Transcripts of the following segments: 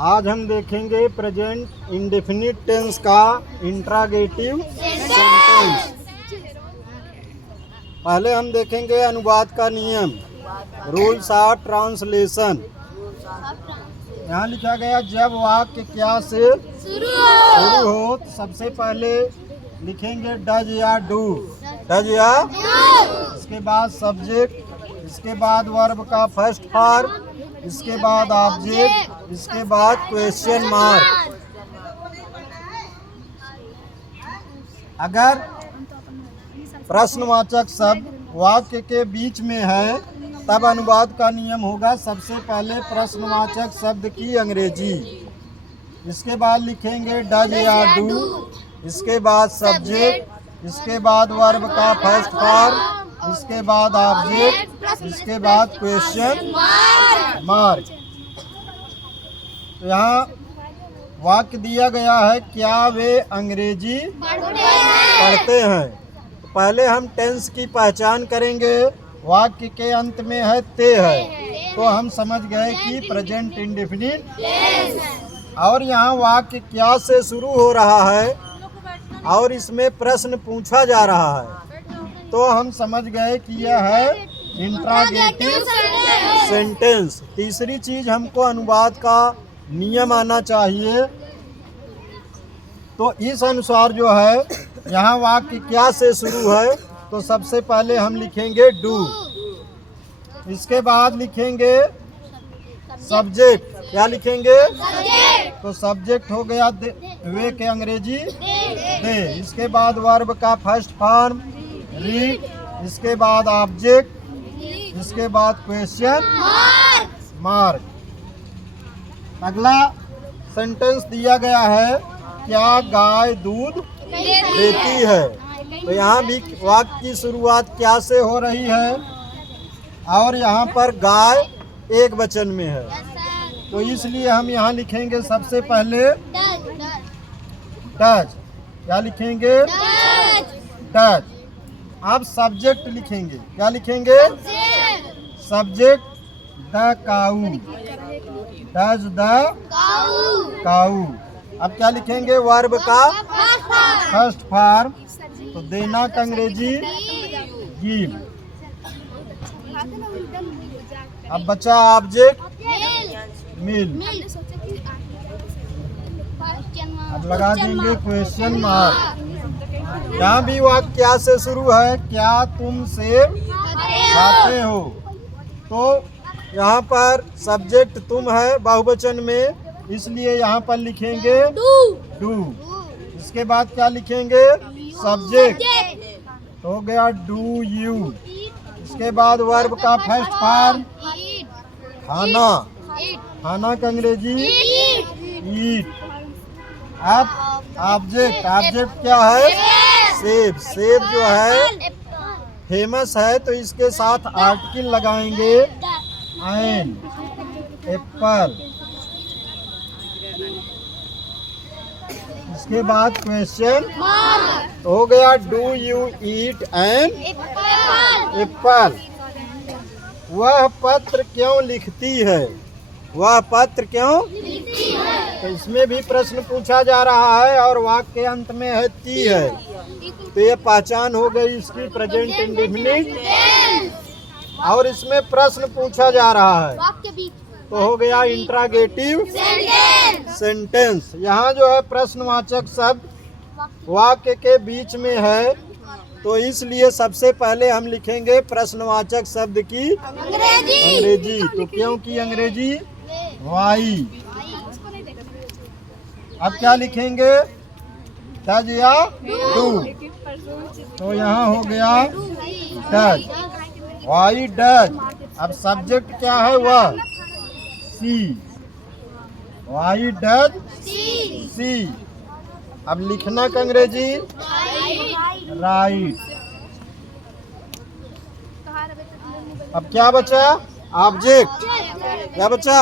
आज हम देखेंगे प्रेजेंट इंडेफिनिट टेंस का इंट्रागेटिव सेंटेंस। पहले हम देखेंगे अनुवाद का नियम, रूल्स ऑफ ट्रांसलेशन। यहाँ लिखा गया जब वाक्य क्या से शुरू हो तो सबसे पहले लिखेंगे डज या डू। डज या इसके बाद सब्जेक्ट, इसके बाद वर्ब का फर्स्ट फॉर्म, इसके बाद ऑब्जेक्ट, इसके बाद क्वेश्चन मार्क। अगर प्रश्नवाचक शब्द वाक्य के बीच में है तब अनुवाद का नियम होगा सबसे पहले प्रश्नवाचक शब्द की अंग्रेजी, इसके बाद लिखेंगे डज या डू, इसके बाद सब्जेक्ट, इसके बाद वर्ब का फर्स्ट फॉर्म, इसके बाद ऑब्जेक्ट, इसके बाद क्वेश्चन मार्क। तो यहाँ वाक्य दिया गया है क्या वे अंग्रेजी पढ़ते हैं। तो पहले हम टेंस की पहचान करेंगे। वाक्य के अंत में है ते है तो हम समझ गए कि प्रेजेंट इंडेफिनिट। और यहाँ वाक्य क्या से शुरू हो रहा है और इसमें प्रश्न पूछा जा रहा है तो हम समझ गए कि यह है इंट्रागेटिव सेंटेंस। तीसरी चीज हमको अनुवाद का नियम आना चाहिए। तो इस अनुसार जो है यहाँ वाक्य क्या से शुरू है तो सबसे पहले हम लिखेंगे डू, इसके बाद लिखेंगे सब्जेक्ट। क्या लिखेंगे? तो सब्जेक्ट हो गया वे के अंग्रेजी दे, इसके बाद वर्ब का फर्स्ट फॉर्म रीड, इसके बाद ऑब्जेक्ट, इसके बाद क्वेश्चन मार्क। अगला सेंटेंस दिया गया है क्या गाय दूध देती है। तो यहाँ भी वाक्य की शुरुआत क्या से हो रही है और यहाँ पर गाय एक वचन में है तो इसलिए हम यहाँ लिखेंगे सबसे पहले डज। क्या लिखेंगे? डज। अब सब्जेक्ट लिखेंगे। क्या लिखेंगे? Subject the cow, does the cow. अब क्या लिखेंगे? वर्ब का फर्स्ट फॉर्म तो देना का अंग्रेजी गिव। अब बचा ऑब्जेक्ट मिल। अब लगा देंगे क्वेश्चन मार्क। यहाँ भी वाक्य क्या से शुरू है, क्या तुम सेब खाते हो। तो यहाँ पर सब्जेक्ट तुम है बहुवचन में इसलिए यहाँ पर लिखेंगे डू। इसके बाद क्या लिखेंगे? सब्जेक्ट तो हो गया डू यू। इसके बाद वर्ब का फर्स्ट फॉर्म खाना, खाना का अंग्रेजी ईट। अब ऑब्जेक्ट, ऑब्जेक्ट क्या है? सेब। सेब जो है फेमस है तो इसके साथ आर्टिकल लगाएंगे एन। एप्पल। इसके बाद क्वेश्चन तो हो गया do you eat an apple. वह पत्र क्यों लिखती है। वह पत्र क्यों लिखती है। तो इसमें भी प्रश्न पूछा जा रहा है और वाक्य के अंत में है ती है तो ये पहचान हो गई इसकी प्रेजेंट इंडेफिनिट। और इसमें प्रश्न पूछा जा रहा है तो हो गया इंट्रागेटिव सेंटेंस। यहाँ जो है प्रश्नवाचक शब्द वाक्य के बीच में है तो इसलिए सबसे पहले हम लिखेंगे प्रश्नवाचक शब्द की अंग्रेजी। तो क्यों की अंग्रेजी? वाई। अब क्या लिखेंगे? डज या डू। तो यहाँ हो गया डज, वाई डज। अब सब्जेक्ट क्या है? वह सी, वाई डज सी। अब लिखना का अंग्रेजी राइट। अब क्या बचा? ऑब्जेक्ट। क्या बचा?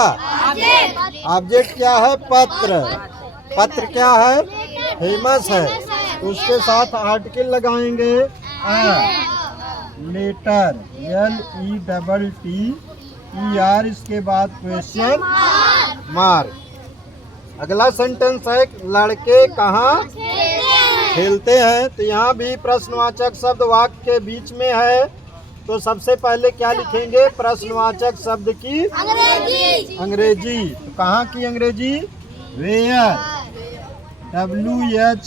ऑब्जेक्ट क्या है? पत्र। पत्र क्या है? फेमस है तो उसके साथ आर्टिकल लगाएंगे लेटर, LETTER। ER, इसके बाद क्वेश्चन मार्क। अगला सेंटेंस है लड़के कहाँ खेलते हैं। तो यहाँ भी प्रश्नवाचक शब्द वाक्य के बीच में है। तो सबसे पहले क्या लिखेंगे? प्रश्नवाचक शब्द की अंग्रेजी। तो कहाँ की अंग्रेजी? Where, WHERE,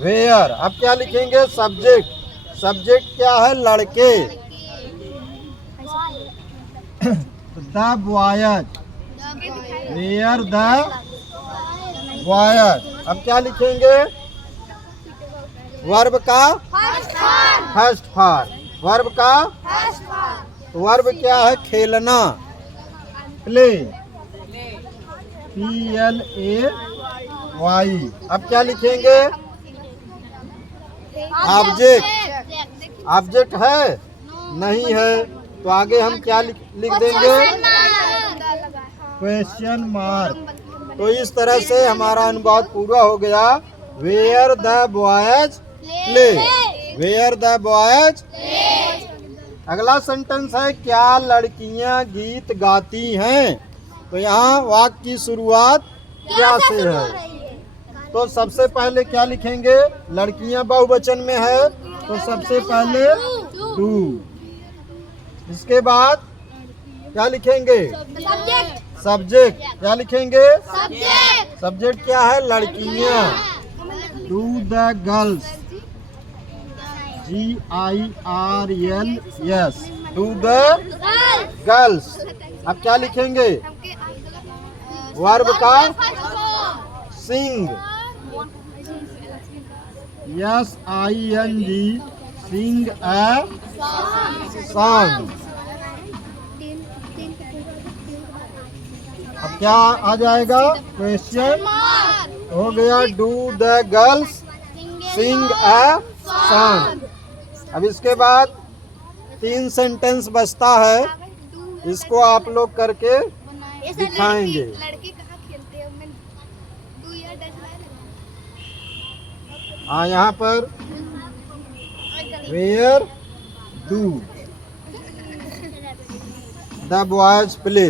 where. अब क्या लिखेंगे? सब्जेक्ट। सब्जेक्ट क्या है? लड़के। The boys, where the boys. अब क्या लिखेंगे? वर्ब का फर्स्ट फॉर्म। वर्ब का वर्ब क्या है? खेलना, प्ले, PLAY। अब क्या लिखेंगे? ऑब्जेक्ट। ऑब्जेक्ट है? नहीं है। तो आगे हम क्या लिख देंगे? Question mark. तो इस तरह से हमारा अनुवाद पूरा हो गया। Where the boys play, where the boys. अगला सेंटेंस है क्या लड़कियां गीत गाती हैं। तो यहाँ वाक्य की शुरुआत क्या से है? तो सबसे पहले क्या लिखेंगे? लड़कियां बहुवचन में है तो सबसे पहले डू। इसके बाद क्या लिखेंगे? सब्जेक्ट। क्या लिखेंगे? सब्जेक्ट क्या है? लड़कियां। Do the girls, GIRLS, do the girls. अब क्या लिखेंगे? वर्ब का सिंग, SING, सिंग अ सॉन्ग। अब क्या आ जाएगा? क्वेश्चन हो गया। Do the girls sing a song. अब इसके बाद 3 सेंटेंस बचता है, इसको आप लोग करके दिखाएंगे। लड़के कहाँ खेलते हैं? हाँ, यहाँ पर where do the boys play.